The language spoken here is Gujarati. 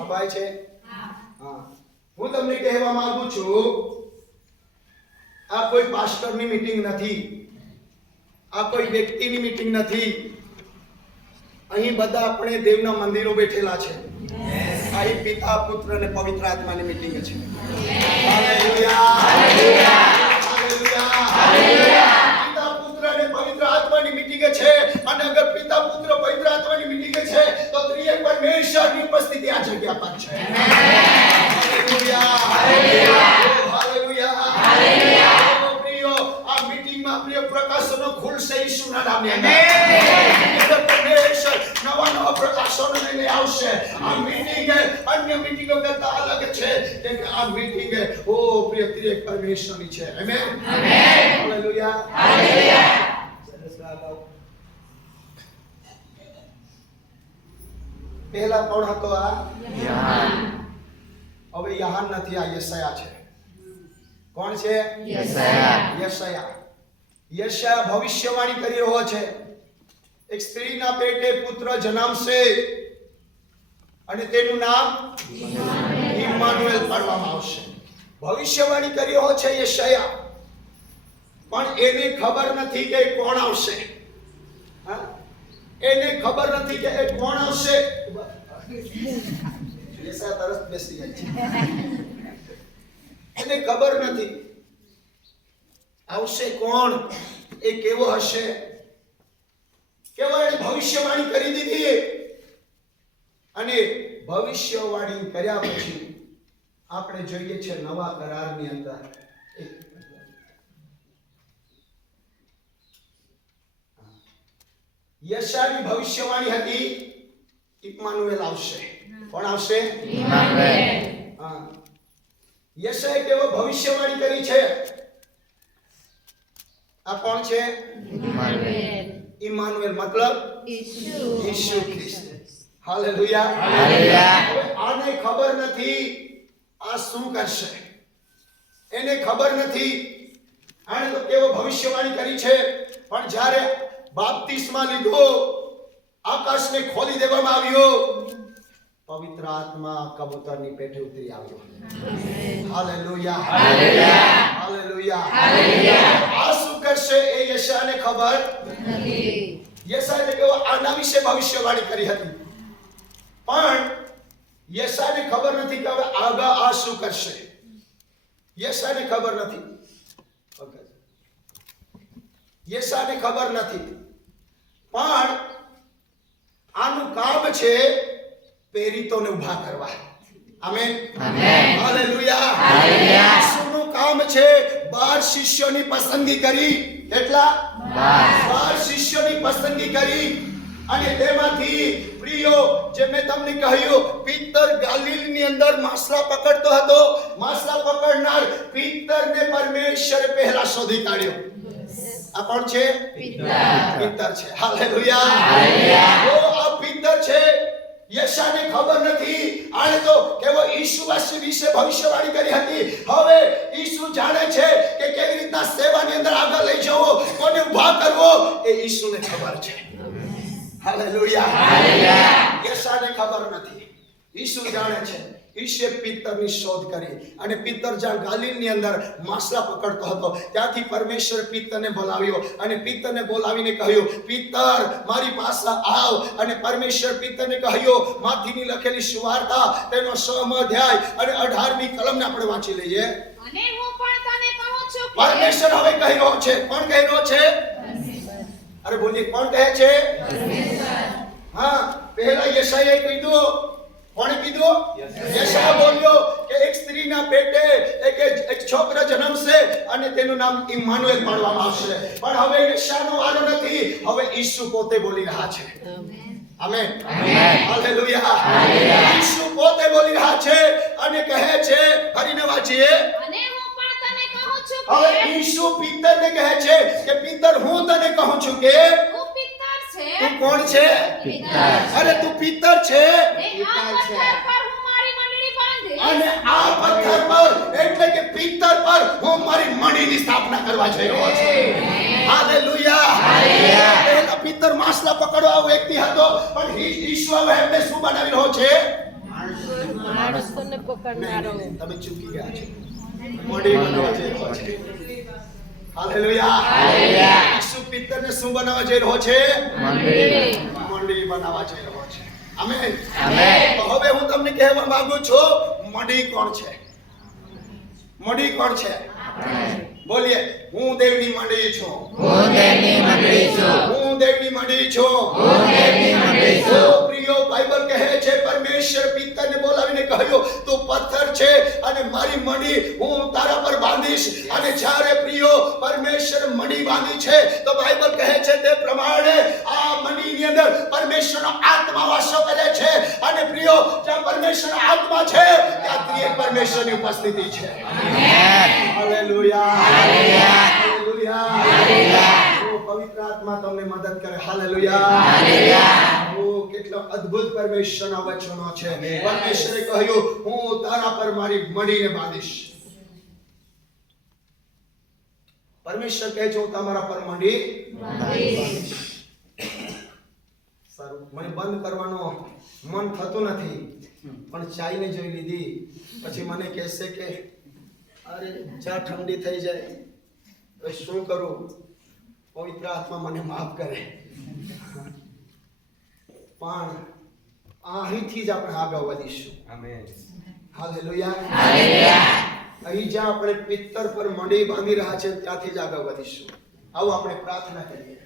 સભાય છે? હા. હું તમને કહેવા માંગુ છું, આ કોઈ પાસ્ટરની મીટિંગ નથી, આ કોઈ વ્યક્તિની મીટિંગ નથી. અહીં બધા આપણે દેવના મંદિરો બેઠેલા છે. અહીં પિતા, પુત્ર અને પવિત્ર આત્માની મીટિંગ છે. Hallelujah, hallelujah, hallelujah, hallelujah. પિતા, પુત્ર અને પવિત્ર આત્માની મીટિંગ છે. અને અગર પિતા, પુત્ર, પવિત્ર આત્માની મીટિંગ છે તો ત્રિએક પરમેશ્વરની ઉપસ્થિતિ આ જગ્યા પર છે. Hallelujah, hallelujah, hallelujah, hallelujah. પ્રિય, આ મીટિંગમાં પ્રિય પ્રકાશનો ખુલશે ઈસુના નામે. આમેન. પરમેશ્વર નવા પ્રકાશનો લઈને આવશે. આ મીટિંગ અન્ય મીટિંગો કરતા અલગ છે કે આ મીટિંગ ઓ પ્રિય ત્રિએક પરમેશ્વરની છે. Amen, amen. Hallelujah, hallelujah. પહેલા કોણ હતો? આ યહાન. હવે યહાન નથી, આ યશાયા છે. કોણ છે? યશાયા. યશાયા. યશાયા ભવિષ્યવાણી કરી રહ્યો છે. એક સ્ત્રીના પેટે પુત્ર જન્મશે અને તેનું નામ ઇમ્માનુએલ પાડવામાં આવશે. ભવિષ્યવાણી કરી રહ્યો છે યશાયા, પણ એને ખબર નથી કે કોણ આવશે. હા, એને ખબર નથી કે એ કોણ આવશે. યશાયા તરત બેસી જાય છે. એને ખબર નથી આવશે કોણ, એ કેવો હશે. કેવળ એને ભવિષ્યવાણી કરી દીધી. અને ભવિષ્યવાણી કર્યા પછી આપણે જોઈએ છે નવા કરારની અંદર યશાયાની ભવિષ્યવાણી હતી ઇમ્માનુએલ આવશે. કોણ આવશે? ઇમ્માનુએલ. હા, યશાયાએ કેવો ભવિષ્યવાણી કરી છે. આ કોણ છે? ઇમ્માનુએલ. ઇમ્માનુએલ મતલબ ઈસુ ખ્રિસ્ત. Hallelujah, hallelujah. હવે આને ખબર નથી આ શું કરશે. એને ખબર નથી. આને તો કેવો ભવિષ્યવાણી કરી છે, પણ જ્યારે બાપ્તિસ્મા લીધો, આકાશને ખોલી દેવામાં આવ્યો, પવિત્ર આત્મા કબૂતરની પેટે ઉતરી આવ્યો. Hallelujah, hallelujah, hallelujah, hallelujah. આ શું કરશે એ યશાયાને ખબર નથી. યશાયાએ કેવો આના વિશે ભવિષ્યવાણી કરી હતી, પણ યશાયાને ખબર નથી કે હવે આગળ આ શું કરશે. યશાયાને ખબર નથી. યશાયાને ખબર નથી, પણ આનું કામ છે પ્રેરિતોને ઊભા કરવા. Amen, amen. Hallelujah, hallelujah. ઈસુનું કામ છે 12 શિષ્યોની પસંદગી કરી. કેટલા? 12 શિષ્યોની પસંદગી કરી. અને તેમાંથી પ્રિયો, જે મેં તમને કહ્યું, પિત્તર ગાલિલની અંદર માછલા પકડતો હતો. માછલા પકડનાર પિત્તરને પરમેશ્વરે પહેલા શોધી કાઢ્યો. આ કોણ છે? પિત્તર છે. Hallelujah, hallelujah. ઓ આ પિત્તર છે. યશાયાને ખબર નથી. આને તો કેવો ઈસુ વિશે ભવિષ્યવાણી કરી હતી. હવે ઈસુ જાણે છે કે કેવી રીતના સેવાની અંદર આગળ લઈ જવો, કોને ઊભા કરવો, એ ઈસુને ખબર છે. Hallelujah, hallelujah. યશાયાને ખબર નથી, ઈસુ જાણે છે. ઈશુએ પિત્તરની શોધ કરી અને પિત્તર જ્યાં ગાલિલની અંદર માછલા પકડતો હતો ત્યાંથી પરમેશ્વર પિત્તરને બોલાવ્યો અને પિત્તરને બોલાવીને કહ્યું, પિત્તર મારી પાસે આવ. અને પરમેશ્વર પિત્તરને કહ્યું, માથીની લખેલી સુવાર્તા તેનો 6મો અધ્યાય અને 18મી કલમને આપણે વાંચી લઈએ. અને હું પણ તને કહું છું કે પરમેશ્વર હવે કહી રહ્યો છે. કોણ કહી રહ્યો છે? અરે બોલીએ, કોણ કહે છે? પરમેશ્વર. હા, પહેલા યશાયાએ કીધું. કોણે કીધું? યશાયા બોલ્યો કે એક સ્ત્રીના પેટે એક છોકરો જન્મશે અને તેનું નામ ઇમ્માનુએલ પાડવામાં આવશે. પણ હવે યશાયાનો વારો નથી. હવે ઈસુ પોતે બોલી રહ્યા છે. Amen, amen. Hallelujah, hallelujah. ઈસુ પોતે બોલી રહ્યા છે અને કહે છે, ફરીને વાંચીએ. અને હું પણ તને કહું છું કે હવે ઈસુ પિત્તરને કહે છે કે પિત્તર, હું તને કહું છું કે તું પિત્તર છે. તું કોણ છે? પિત્તર. અરે તું પિત્તર છે. અને આ પથ્થર પર એટલે કે પિત્તર પર હું મારી મણીની સ્થાપના કરવા જઈ રહ્યો છું. Hallelujah, hallelujah. પહેલા પિત્તર માછલા પકડવા વ્યક્તિ હતો, પણ ઈશ્વર એમને શું બનાવી રહ્યો છે? તમને પકડનારો. નહીં, તમે ચૂકી ગયા છો. મડી બનાવવા જઈ રહ્યો છે. હાલેલુયા. ઈસુ પિત્તરને શું બનાવવા જઈ રહ્યો છે? મંડી બનાવવા જઈ રહ્યો છે. આમેન. તો હવે હું તમને કહેવા માંગુ છું, મડી કોણ છે? મડી કોણ છે? બોલીએ, હું દેવની મંડી છું. હું દેવની મંડી છું. ઓ પ્રિયો, બાઇબલ કહે છે પરમેશ્વર પિત્તરને બોલાવીને કહ્યું, તું પથ્થર છે અને મારી મંડી હું તારા પર બાંધીશ. અને જ્યારે પ્રિયો પરમેશ્વર મંડી બાંધી છે તો બાઇબલ કહે છે તે પ્રમાણે આ મંડીની અંદર પરમેશ્વરનો આત્મા વાસો કરે છે. અને પ્રિયો, જ્યાં પરમેશ્વરનો આત્મા છે ત્યાં ત્રિએક પરમેશ્વરની ઉપસ્થિતિ છે. હાલેલુયા. ઓ પવિત્ર આત્મા તમને મદદ કરે. હાલેલુયા. ઓ કેટલો અદ્ભુત પરમેશ્વરના વચનો છે. પરમેશ્વરે કહ્યું, હું તારા પર મારી મંડીને બાંધીશ. પરમેશ્વર કહે છે, હું તમારા પર મંડી બાંધીશ. સારું, મને બંધ કરવાનો મન થતું નથી, પણ ચાઈને જોઈ લીધી પછી મને કહેશે કે અરે ચા ઠંડી થઈ જાય તો શું કરું? પવિત્ર આત્મા મને માફ કરે. પણ અહીંથી જ આપણે આગળ વધીશું. હાલેલુયા. અહીં જ્યાં આપણે પિત્તર પર મંડી બાંધી રહ્યા છે ત્યાંથી જ આગળ વધીશું. આવો આપણે પ્રાર્થના કરીએ.